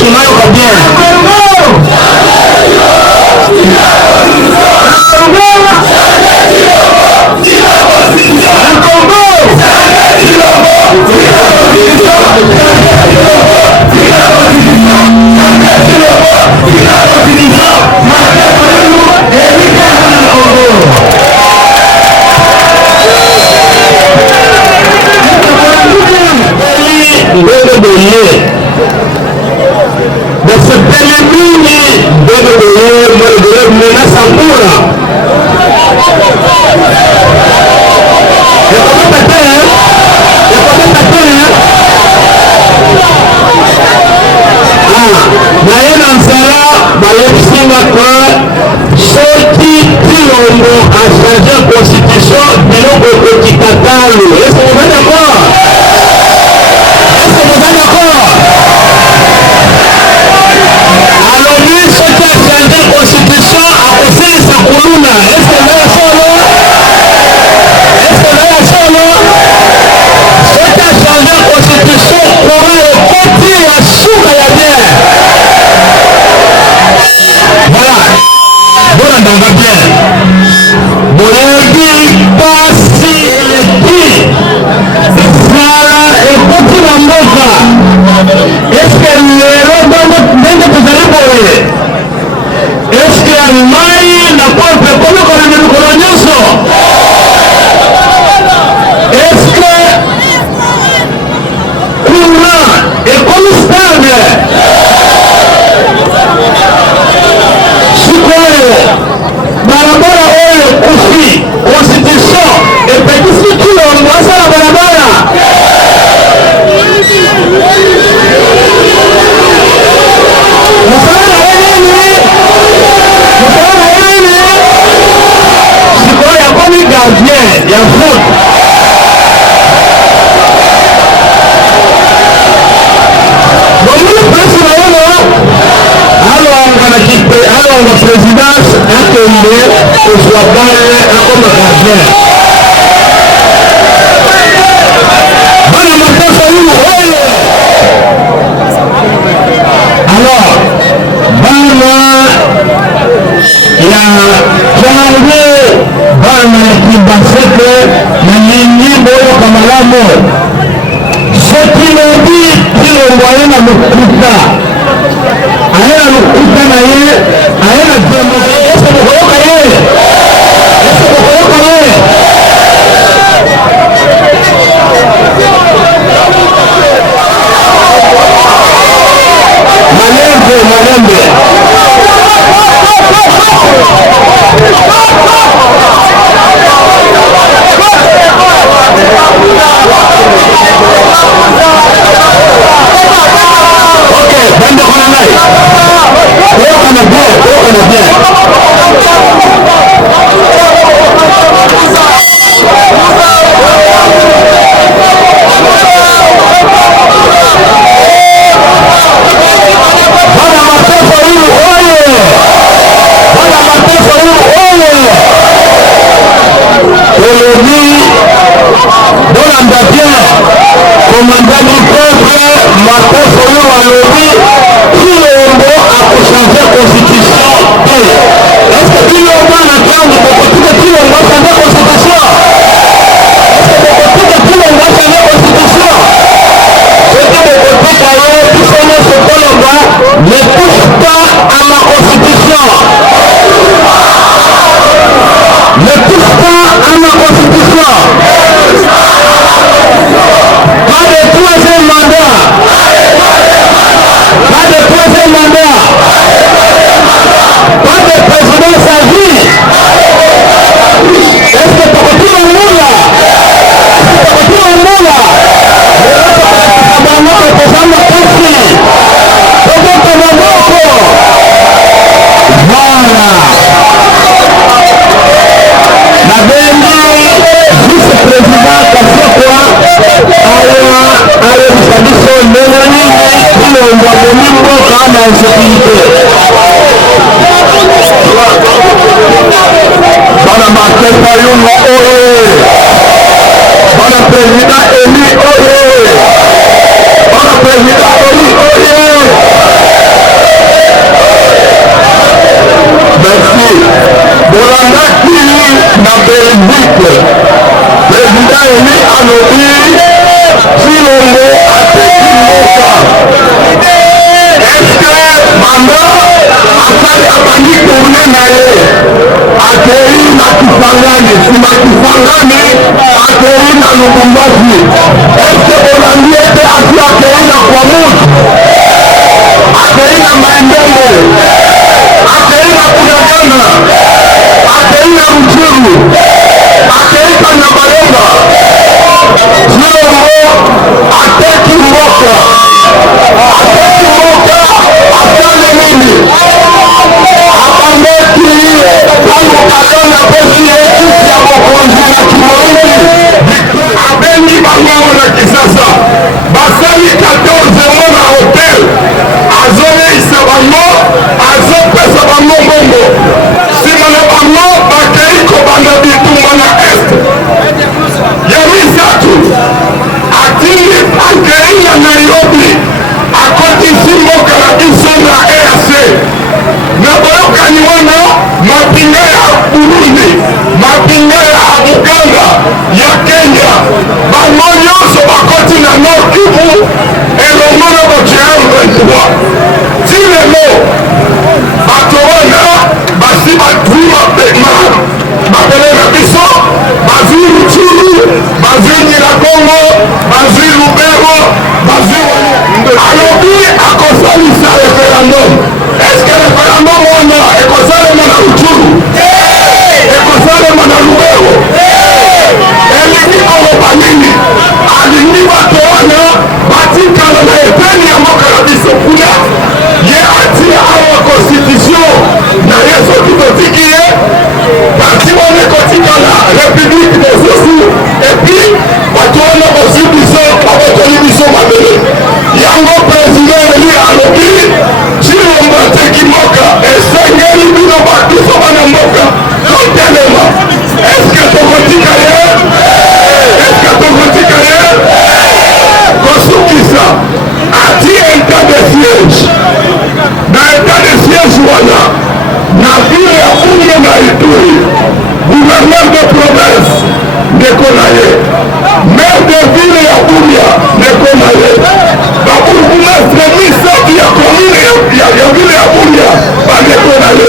Presidente Eli, oye! et le monde continue en 23. Si les mots, Batorona, Basi Batouma, Bapelé Nabiso, Basi Luchuru, Basi Nirakongo, Basi Lubero, Basi Alobi, Akosalisa référendum. Est-ce que le référendum on a Ekosale Mana Luchuru? Ekosale Mana Lubero? Elini Oropanini, Alini Batorona, Batikala na Epeni ya Moka na Biso Kuna, Ye ati awa constitution na yeso kitotiki ye parti wana kotika la république de Sosu et puis bato wana kosi biso bakotoli biso mabele yango président eli alobi cilombo ateki mboka esengeli bino babiso bana mboka totelema eske tokotika ye eske tokotika ye kosukisa ati état de siège na état de siège wana na ville ya Bunia na Ituri gouverneur de province ndeko na ye maire de ville ya Bunia ndeko na ye babourgmestre misato ya commune ya ville ya Bunia bandeko na ye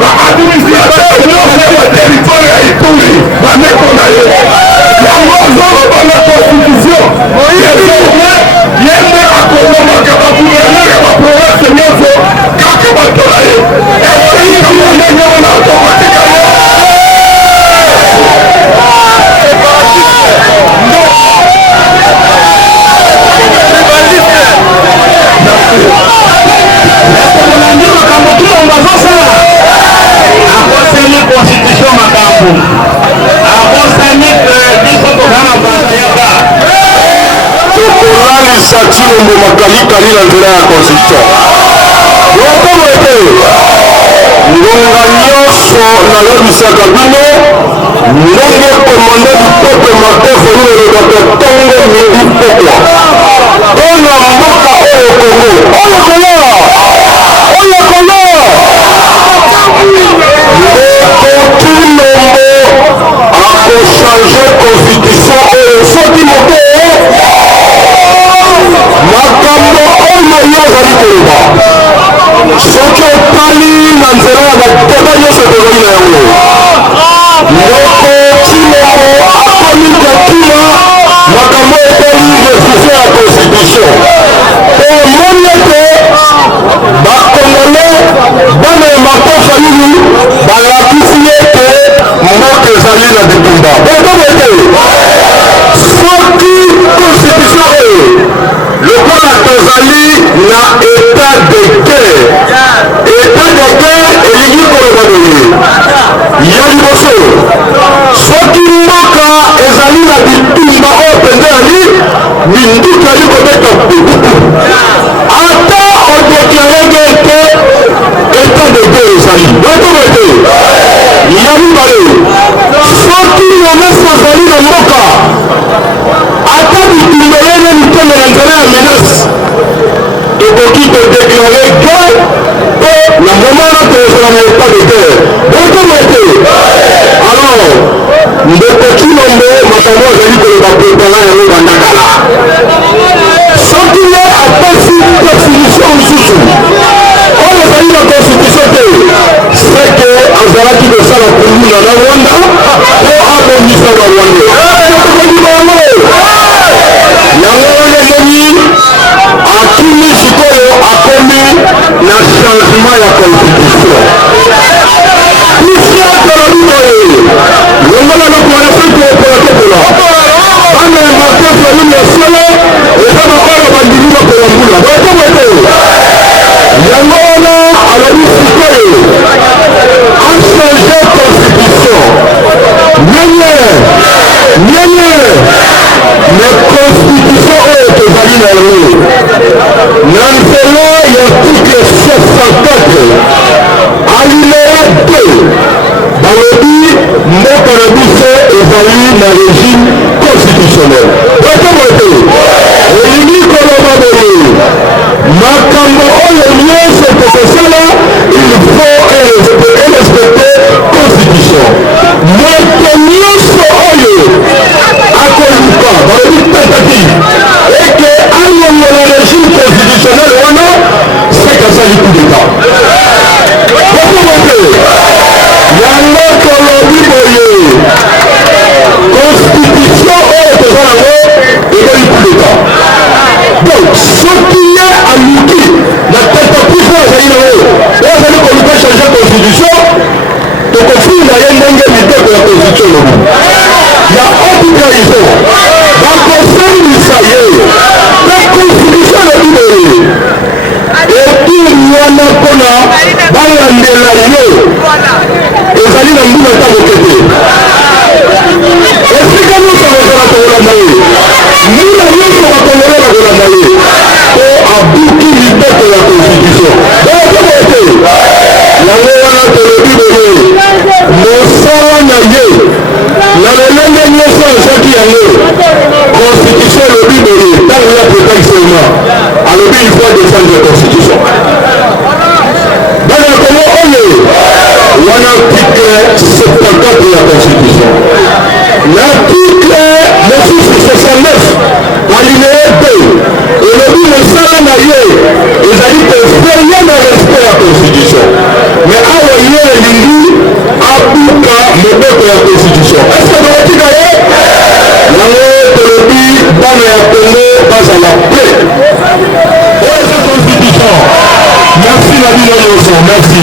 baadministrateur nyonso ya baterritoire ya Ituri bandeko na ye yango ozoloba na constitution yende akolomaka bagouverneur ya baprovince nyonso kaka bato na ye ndenge wana automatika akosani constitution makambo akosani biso tokana banzeka tokolalisa cilombo makalikali na nzela ya constitution lokomo ete ngonga nyonso nayebisaka bino ndenge komande du peuple martin fayulu elobaka ntongo mingi pokwa mpona mboka oyo kongo oyo ndeko Tulombo akochange constitution oyo soki moto makambo oyo yozali koloba soki otali na nzela ya bateba nyonso tozali na yango ndeko Tulombo akomi kokima makambo etali refusion ya constitution po omoni ete bakongole bana ya Martin Fayulu balakisi ete mboka ezali na bitumba bokomo ete soki constitution oyo lokola tozali na état de guerre elingi koloba boye ya liboso soki mboka ezali na bitumba oyo mpenza yali minduki yali kobeta pupupu ata odeklarege ete état de guerre ezali bokomo ete ya mibale soki yonesi azali na mboka ata bitumbelele mitone na nzela ya menace tokoki kodeklare guerre mpo na momana tozala na état de guerre bokomo ete alors ndeko Tulombo makambo azali koloba prepara yango banda kala soki ye apesi définition mosusu oyo ezali na constitution te seke azalaki kosala konguna na Rwanda mpo abongisa barwanda yango wana emoni akimi sikoyo akomi na changement ya constitution isiakolobi boye longola lokola soki opolakokola bana ya Martin Fayulu esele eza bakola bandimi bakola mbula bokomo ete yango wana alobi sikoyo achange constitution nyenye me constitution oyo tozali na yango na nzela ya article 64 alinéa 2 balobi mboka na biso ezali na régime constitutionnel bokomo ete elingi koloba boye makambo oyo nyonso tokosala il faut respecter constitution moto nyonso oyo akoluka balobi tentative eke basali coup d'état bokomote yango tolobi boye constitution oyo toza nango ebeli coup d'état donc soki ye aluki na tentative oyo azali nango oyo azali koluka changer constitution tokofinga ye ndenge miteko ya constitution lobi ya opitraiso bakosambisa ye na constitution lobi boye etiri wana mpona balandela ye ezali na mbula ta moke te esika nyonso bazala kolanda ye mbula nyonso bakongole bakolanda ye po abuki libeko ya constitution bokoboye te yango wana tolobi boye mosala na ye na lolenge nyonso azaki yango constitution elobi boye ntango ya protection alobi il faut défendre la constitution bana kongo oyo wana article 74 ya constitution l'article mosusu 69 alinéa 2 elobi mosala na ye ezali koferye na respect ya constitution mais awa ye elingi abuka mobeko ya constitution estce nakotika ye yango tolobi bana ya kongo bazala ple oyo eza constitution merci na bino nyonso merci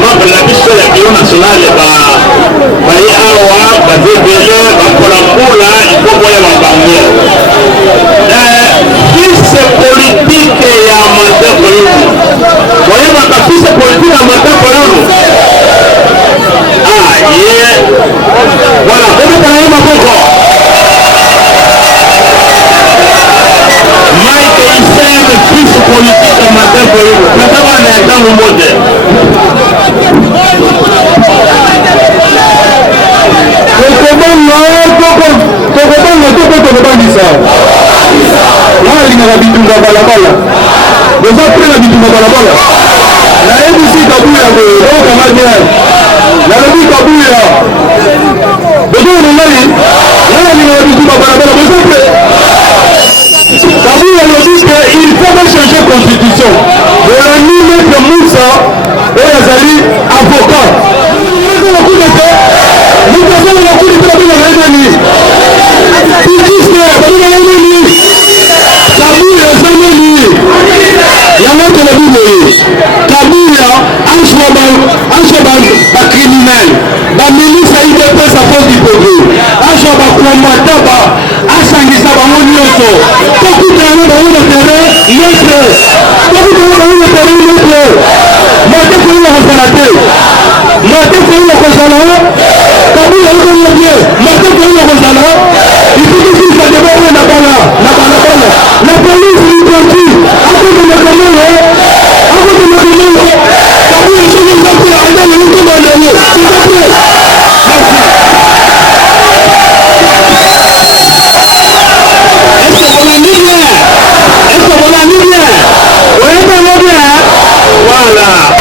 membre na biso ya kilo nationale baye awa bazebele bakolakula ikoboya babango fise politike ya mandat koyono boyebaka fise politike ya mandat koyono ye voilà bobetana ye maboko Mike iseme fise politike ya mandat koyono katabana ya tango moja tokobangisa wana lingaka bitumba balabala boza prena bitumba balabala nayebisi kabuya okanga bien nalobi kabuya bozona ngai wana lingaka bitumba balabala boza pre kabuya lobi ke il faut me changer constitution bolandi maître Moussa oyo azali avocat okudete mutazana nakudi mpe babina nayenani Kabuya ezaneli yango tolobi boye Kabuya anso bacriminel bamilisa idps a force du progrès anso bakomata asangisa bango nyonso tokuta yango bango na terrain neutre tokuta te Martin Fayulu kozala Kabila kozala bien Martin Fayulu kozala ifikisi kadeba oyo na balabala la police libanti akotomaka nango Kabila soki nzambe andali lukomanda ye Voilà.